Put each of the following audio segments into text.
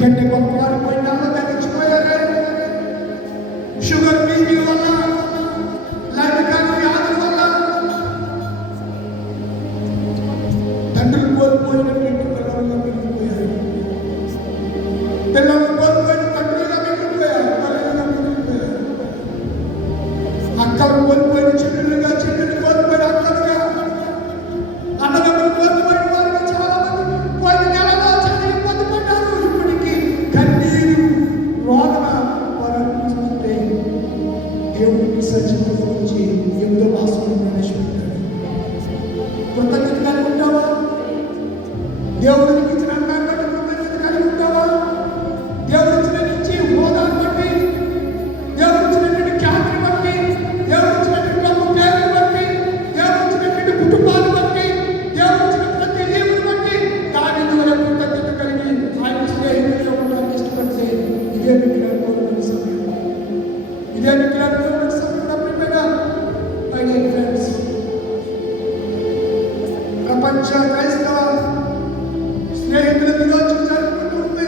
కంటే గొప్పవారు పోయినాలో ధరించిపోయారే. Sugar BP వల్ల, లైంగిక వ్యాధుల వల్ల తండ్రులు కోల్పోయిన పిల్లలుగా మిగిలిపోయారు. పిల్లలు కోల్పోయిన తండ్రులుగా మిగిలిపోయారు, తల్లులుగా మిగిలిపోయారు. అక్కలు కోల్పోయిన చెల్లెలుగా, చెల్లెలు కోల్పోయిన అక్కలుగా, అన్నదమ్ములు కోల్పోయిన వారిగా చాలా మంది పోయిన నెలలో చాలా ఇబ్బంది పడ్డారు. ఇప్పటికీ కన్నీరు రోదన వారు అనిపిస్తుంటే దేవుడికి సజీవంగా వచ్చి 8వ మాసంలో ప్రవేశపెట్టాడు. కృతజ్ఞత కలిగి ఉంటావా? దేవుడికి ఇచ్చిన అన్నాన్ని బట్టి కృతజ్ఞత కలిగి ఉంటావా? దేవుడు ఇచ్చినటువంటి హోదాను బట్టి, దేవుడు ఇచ్చినటువంటి ఖ్యాతిని బట్టి, దేవుడు ఇచ్చినటువంటి గొప్ప పేరుని బట్టి, దేవుడు ఇచ్చినటువంటి కుటుంబాన్ని బట్టి, దేవుడు ఇచ్చిన ప్రతి జీవుని బట్టి దావీదు వలె కృతజ్ఞత కలిగి ఆయన స్నేహితుడిగా ఉండడానికి ఇష్టపడితే ఇదే మీకు అనుకోవడం సమయం. ఇదే మీకు అనుకోవడం సమయం. మై డియర్ ఫ్రెండ్స్, ప్రపంచ క్రైస్తవ స్నేహితుల దినోత్సవం జరుపుకుంటుంది.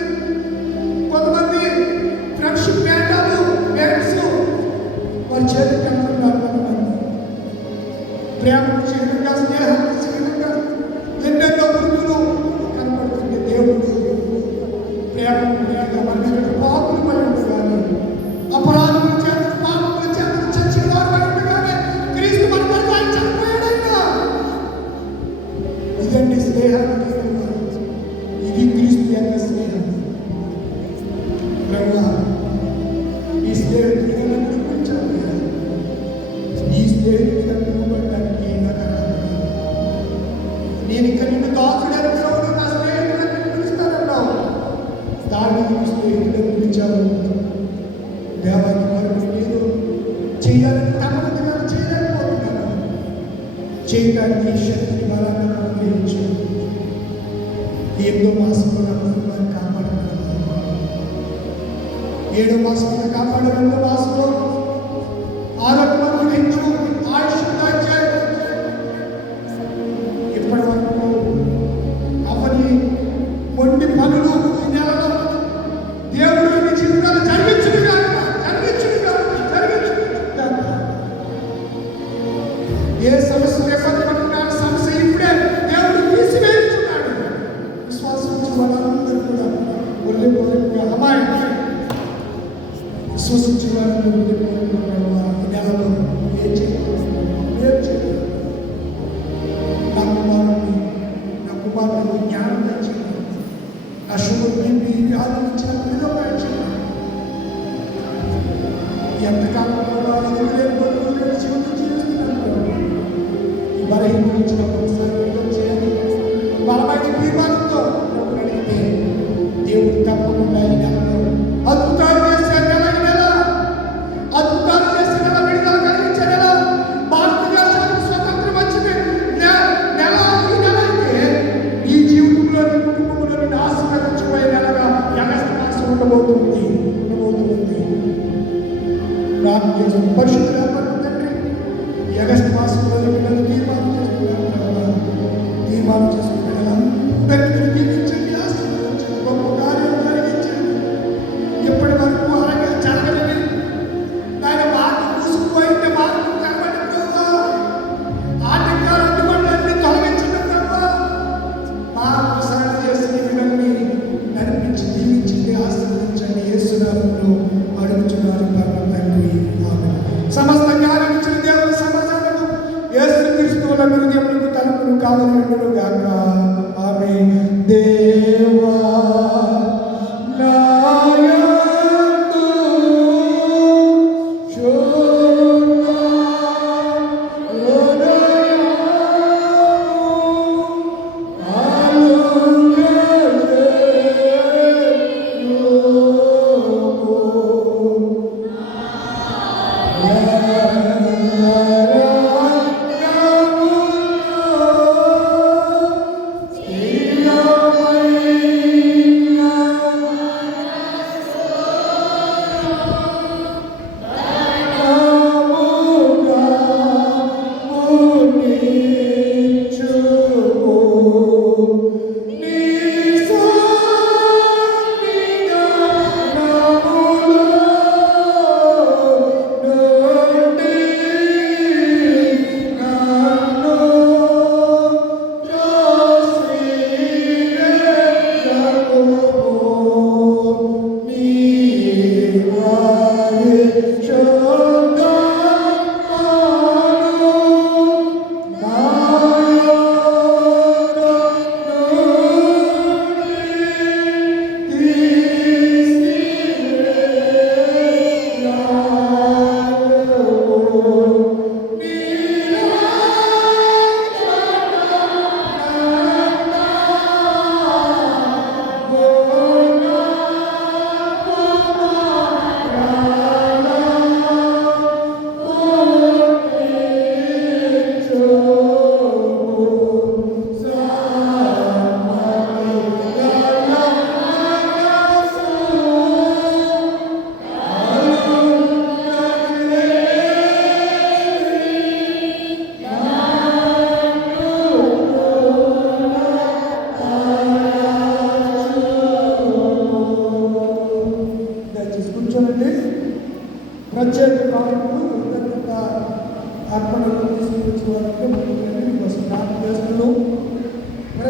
కొంతమంది ఫ్రెండ్షిప్ బ్యాండ్స్ వారి చేతికి కనుక్కున్నారు. కొంతమంది ప్రేమకు చిహ్నంగా, స్నేహానికి చిహ్నంగా ఎన్నెన్నో గుర్తులు కనపడుతుంది. దేవుడు ప్రేమ మన పాపులు పడి ఉండగానే, అపరాధముల చేత, పాపముల చేత చచ్చిన వారు పడి ఉండగానే క్రీస్తు మన కొరకు ఆయన చనిపోయాడైనా. ఇదండి స్నేహానికి ఇది క్రీస్తు యొక్క స్నేహం. ప్రభువా, ఈ స్నేహితుడిగా నన్ను పిలిచావయ్యా. ఈ స్నేహితుడిగా పిలువబడడానికి నాకు అర్హత లేదు. నేను ఇంకా నిన్ను దాసుడని పిలవను, నా స్నేహితుడిని పిలుస్తానన్నావు. దాన్ని స్నేహితుడిగా పిలిచావు. దేవానికి వరకు నేను చేయాలని తప్పనిసరిగా చేయలేకపోతున్నాను. చేయడానికి శక్తి బలాన్ని అనుగ్రహించు. 8వ మాసంలో నా కుటుంబాన్ని కాపాడగలను. 7వ మాసంలో కాపాడు. 2వ మాసంలో ఆరోగ్యం అనుగ్రహించు, ఆయుష్ దాచాయి. ఇప్పటి వరకు అవని మొండి పనులు ఈ నెలలో దేవుడు మీ జీవితాలు జరిగించుడుగా. ఏ సమస్య లేకపోతే సమస్య ఇప్పుడే దేవుడు తీసివేస్తున్నాడు. విశ్వాసం వాళ్ళందరూ కూడా ఒళ్ళిపోయిన అమ్మాయి విశ్వసించే వారిని ఈ నెలలో ఏం చేయాలి? నా కుమారుడు జ్ఞానం తెచ్చింది. నా షుగర్ బీపీ ఆలోచించిన ఏదో ఎంతకాలం కూడా జీవితం చేస్తున్నాను. ఈ బలహీన గురించి ఒకసారి చేయాలి. బలమైన బీమాలతో అడిగితే దేవుడు తప్పకుండా ఈ నెలలో అద్భుతాలు చేసే నెల, ఈ నెల అద్భుతాలు చేసే నెల, విడుదల కలిగించే నెల, భారతదేశానికి స్వతంత్రం వచ్చింది నెల ఈ నెల అయితే ఈ జీవితంలో, కుటుంబంలో ఆశీర్వదించిపోయే నెలగా ఆగస్టు మాసం ఉండబోతుంది. ప్రార్థన చేసిన పరిశుద్ధుల తండ్రి, ఈ ఆగస్టు మాసంలో పిల్లలు తీర్మానం చేసుకున్నారు. తీర్మానం చేసుకున్న పిల్లలందరినీ దీవించండి, ఆశీర్వదించండి, గొప్ప కార్యం జరిగించండి. ఎప్పటి వరకు అలాగే జరగదని ఆయన మార్పు మూసుకుపోయింటే మార్పు కనబడి ప్రభావ, ఆటంకాలు అడ్డుబండ్లన్నీ తొలగించండి ప్రభావ. మార్పు సరళ చేసి పిల్లల్ని నడిపించి దీవించండి, ఆశీర్వదించండి. యేసు నామములో అడుగుచున్నాను తండ్రి, ఆమేన్. సమస్త జ్ఞానం ఇచ్చిన దేవుని సమాధానము యేసుక్రీస్తు వల్ల మీరు దేవునికి తలుపులు కావాలని గాక. ఆమేన్. దేవా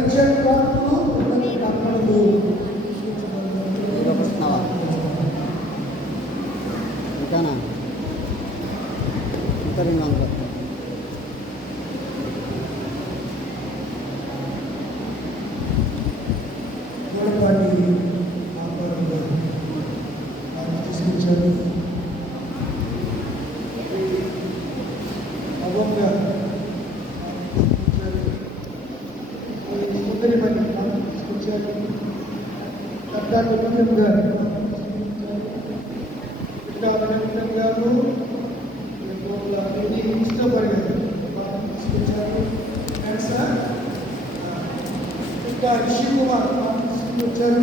రక్షణ కాపులు అప్పలు ఇంకానా ఇంకా 200 మూడపాటి ఆపారంలో తీసుకొచ్చారు. అవంగా సుందరి పని తీసుకొచ్చారు. కర్ణాటక రవీంద్రన్ గారు రవీంద్రన్ గారు ఇష్టపడి తీసుకొచ్చారు. నెక్స్ట్ రిషి కుమార్ తీసుకొచ్చారు.